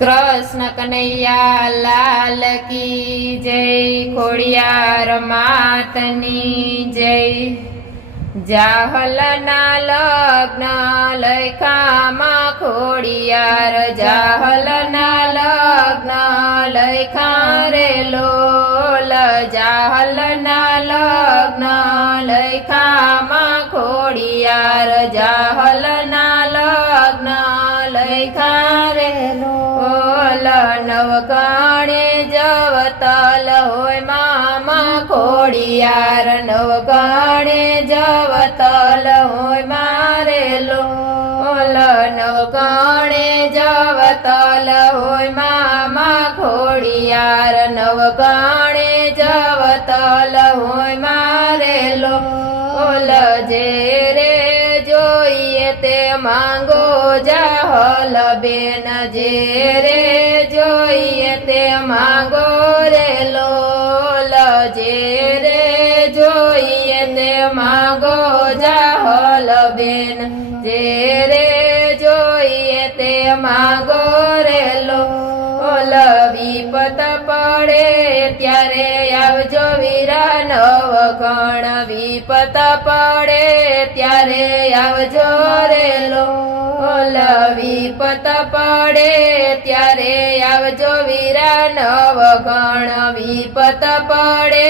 કૃષ્ણ કનૈયા લાલ કી જય, ખોડિયાર માતની જય। જાહલના લગ્ન લખ્યામાં ખોડિયાર, જાહલના લગ્ન લખ્યા રે લોલ, જાહલના લગ્ન લખ્યામાં ખોડિયાર, જાહલના લગ્ન લખ્યા રે લોલ। નવગણે જવતલ હોય મામા ખોડિયાર, નવગણે જવતલ હોય મારે લોલ, નવગણે જવતલ હોય મામા ખોડિયાર, નવગણે જવતલ હોય મારે લોલ। જે રે જોઈએ તે માંગો જાહલ બેન, જે રે જોઈએ તે માંગો રે લોલ, જે રે જોઈએ તે માંગો જાહલ બેન, જે રે જોઈએ તે માંગો રે લોલ। વિપત પડે ત્યારે આવજો વીરા નવગણ, વિપત પડે ત્યારે આવજો રે લોલ, વિપત પડે ત્યારે આવજો વીરા નવગણ, વિપત પડે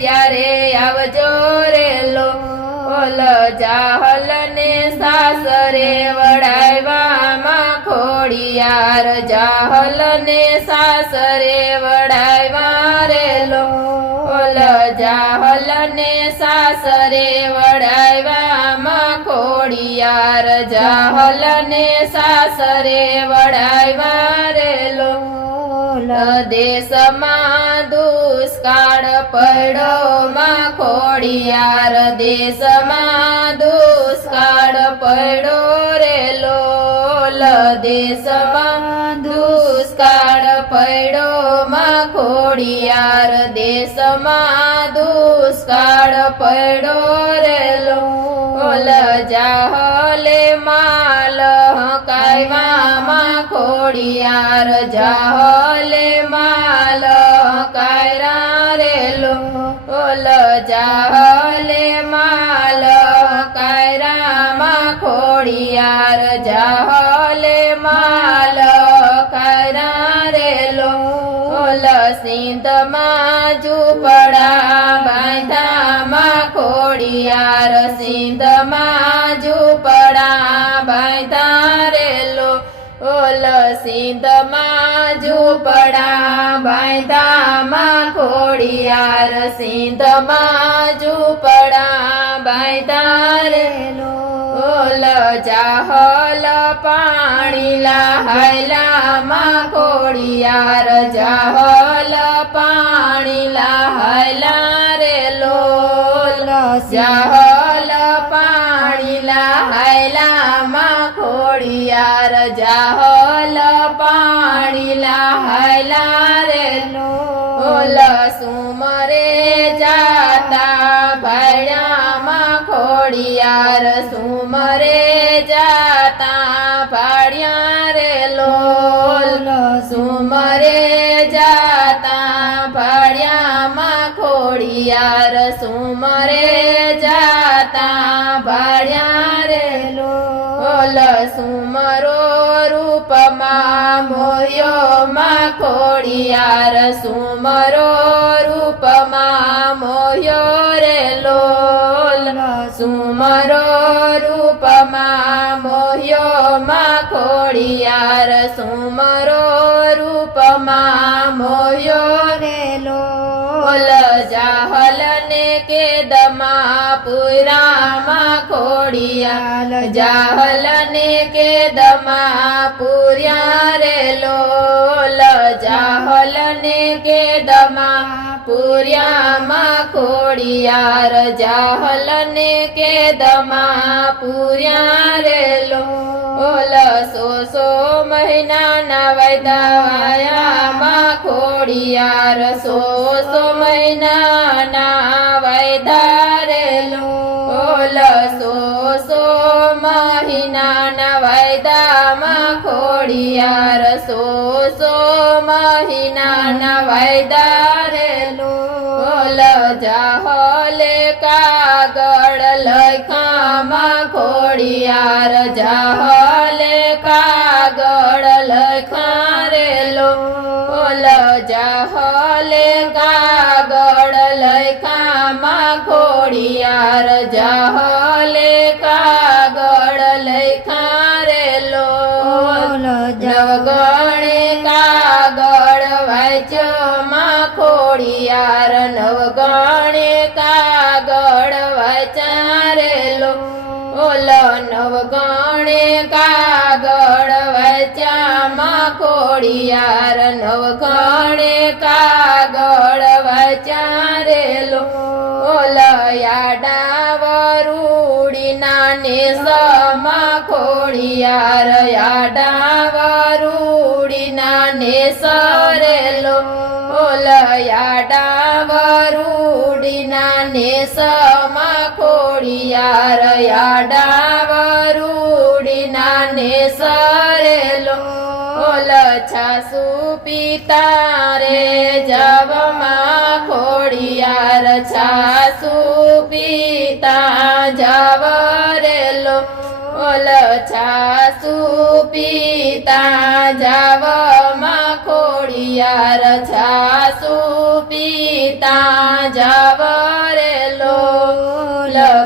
ત્યારે આવજો રે લોલ। જાહલને સાસરે વડાવ્યામાં ખોડિયાર, જાહલને સાસરે વડાવ્યા રે લોલ, જાહલને સાસરે વડાવ્યામાં ખોડિયાર, જાહલને સાસરે વડાવ્યા રે લોલ। દેશમાં દુષ્કાળ પડ્યો માં ખોડિયાર, દેશમાં દુષ્કાળ પડ્યો રે લોલ, દેશમાં દુષ્કાળ પડ્યો માં ખોડિયાર, દેશમાં દુષ્કાળ પડ્યો રે લોલ। જાહલે માલ કાયમાં ખોડિયાર, જાહલે માલ કાયરા રે લોલ, જાહલે માલ કાયરામાં ખોડિયાર, જાહલે માલ કાયરા રે લોલ। સિંધમાં ઝૂંપડા બાંધામાં ખોડિયાર, સિંધમાં ઝૂંપડા બાંધા રે લોલ, સિંધમાં ઝૂંપડા બાંધામાં ખોડિયાર, સિંધમાં ઝૂંપડા બાંધા રે લોલ। જાહલ પાણી લાહલામાં ખોડિયાર, જાહલ પાણી લાહલા રે લોલ, જાહલ પાણી લાહલામાં ખોડિયાર, જાહલ પાણી લાહલા રે લોલ। સુમરે જાતા ભાડ્યામાં ખોડિયાર, સુમરે જાતા ભાડ્યા રે લોલ, સુમરે જાતા ભાડ્યામાં ખોડિયાર, સુમરે જાતા ભાડ્યા રે લોલ। સુમરો રૂપમાં મોહ્યો માં ખોડિયાર, સુમરો રૂપમાં મોહ્યો રે લોલ, સુમરો રૂપમાં મોહ્યો માં ખોડિયાર, સુમરો રૂપમાં મોહ્યો રે લોલ। જાહલને કેદમાં પુરામાં ખોડિયાર, જાહલને કેદમાં પુર્યા રે લોલ, જાહલને કેદમાં પુર્યામાં ખોડિયાર, જાહલને કેદમાં પુર્યા રે લોલ। સો મહિનાના વૈદાવાયામાં ખોડિયાર, સો મહિનાના વૈદા રે લોલ, સો મહિનાના વૈદામાં ખોડિયાર, ખોડિયાર સો મહિનાના વાયદારેલું બોલ જાહલે કાગળ લખામાં ખોડિયાર જાહલે કાગળ લખારેલો બોલ જાહલે કાગળ લખામાં ખોડિયાર જાહલે કાગળ લખારેલો નવગણે કાગળ વાંચમાં ખોડિયાર નવગણે કાગળ વાંચારેલો બોલ નવગણે કાગળ વાંચામાં ખોડિયાર નવગણે કાગળ વાંચારેલો બોલ યાડાવરૂડીના નેસમાં ખોડિયાર યાડાવરૂડીના નેસરેલો બોલ યાડાવરૂડીના નેસમાં ખોડિયાર યાડાવરૂડીના નેસરેલો બોલ છાસુ પિતા રે જવમાં ખોડિયાર છાસુ પિતા જવરેલો બોલ છાસુ પિતા જાવમાં ખોડિયાર છાસુ પિતા જાવરેલો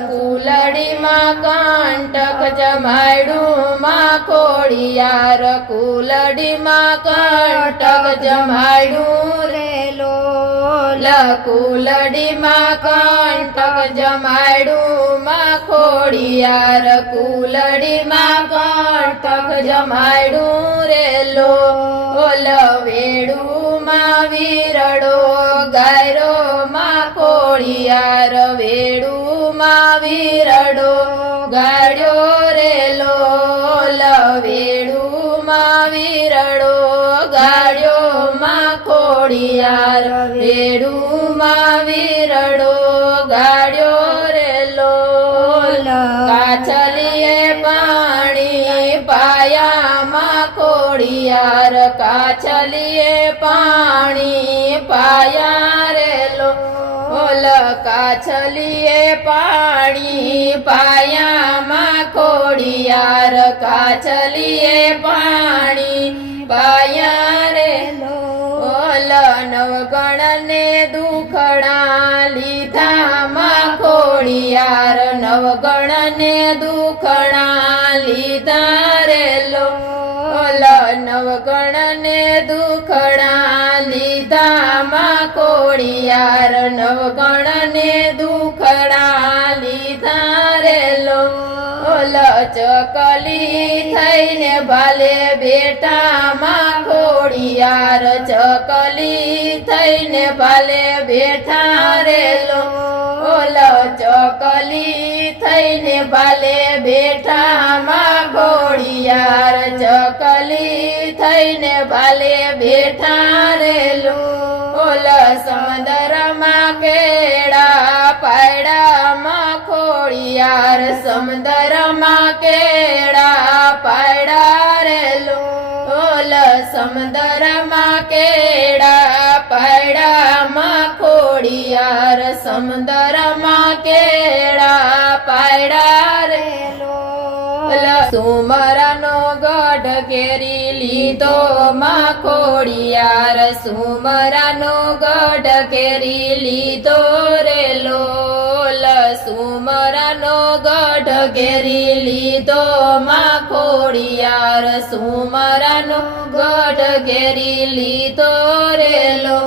કુલડીમાં કંટક જમાડું માં ખોડિયાર કુલડીમાં કંટક જમાડું રેલો કુલડીમાં કંટક જમાડું માં ખોડિયાર કુલડીમાં કંટક જમાડું રેલો ઓલ વેડુમાં વીરડો ગાયરો માં ખોડિયાર વેડુમાં વીરડો ગાડ્યો રેલો વેડુમાં વીરડો ગાડ્યો માં ખોડિયાર વેડુમાં વીરડો ગાડ્યો રેલો કાછલીએ પાણી પાયામાં ખોડિયાર કાછલીએ પાણી પાયા રેલો બોલ કાછલીએ પાણી પાયામાં ખોડિયાર કાછલીએ પાણી પાયા રેલો બોલ નવગણને દુખડા લીધામાં ખોડિયાર નવગણને દુખડા લીધા રેલો બોલ નવગણને દુખડા લીધામાં ખોડિયાર નવગણને દુખડા લીધા રેલો બોલ ચકલી થઈને ભાલે બેઠામાં ખોડિયાર ચકલી થઈને ભાલે બેઠા રેલો બોલ ચકલી થઈને ભાલે બેઠામાં ખોડિયાર ચકલી થઈને ભાલે બેઠા રેલો બોલ સમંદરમાં કેળા પાયડામાં ખોડિયાર સમંદરમાં કેળા પાયડા રેલો બોલ સમંદરમાં કેળા પાયડામાં ખોડિયાર સમંદરમાં કેળા પાયડા રેલો સુમરાનો ગઢ ઘેરી લીધો માં ખોડિયાર સુમરાનો ગઢ ઘેરી લીધો રેલો સુમરાનો ગઢ ઘેરી લીધો માં ખોડિયાર સુમરાનો ગઢ ઘેરી લીધો રેલો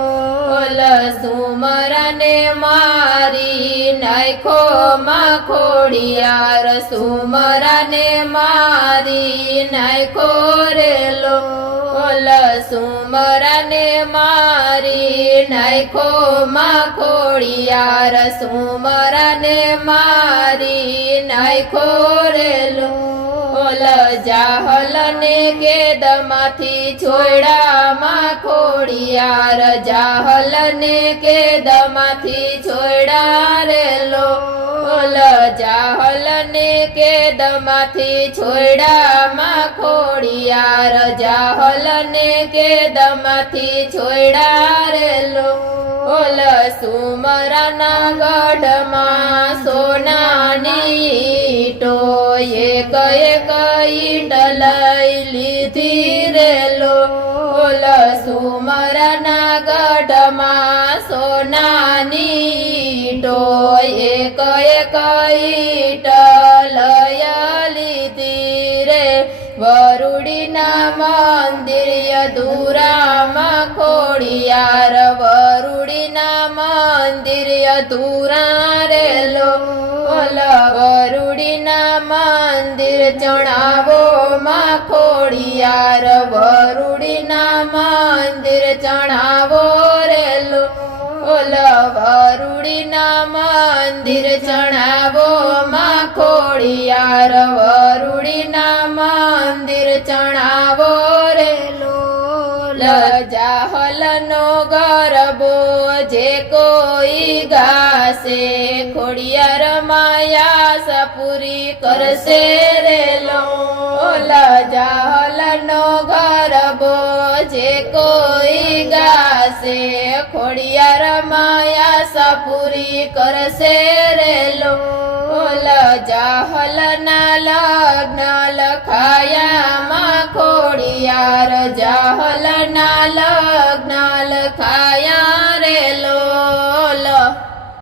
સુમરાને મારી નાખો માં ખોડિયાર સુમરાને મારી નાખો રેલો સુમરાને મારી નાખો માં ખોડિયાર સુમરાને મારી નાખો રેલો જાહલને કેદમાંથી છોડ્યા માં ખોડિયાર જાહલને કેદમાંથી છોડ્યા રેલો ઓલ જાહલ ને કેદમાંથી છોયડામાં ખોડિયાર જાહલ ને કેદમાંથી છોયડા રે ઓલ સુમરાના ગઢમાં સોનાની ઈંટો એક એક ઈંટ લઈ લીધી રે ઓલ સુમરાના ગઢમાં સોનાની ઈંટો એક એક ઈંટ લઈ લીધી રે વરુડીના મંદિર અધૂરામાં ખોડિયાર વરુડીના મંદિર અધૂરા રે ઓલ વરુડીના મંદિર ચણાવો માં ખોડિયાર વરુડીના મંદિર ચણાવો રે ઓલ વરુડીના મંદિર ચણાવો માં ખોડિયાર વરુડીના મંદિર ચણાવો રે જાહલનો ગરબો જે કોઈ ગાશે ખોડિયાર માયા પૂરી કરશે રે ઓલ જાહલનો ગરબો જે કોઈ ગાશે ખોડિયાર માયા પૂરી કરશે રે ઓલ જાહલના લગ્ન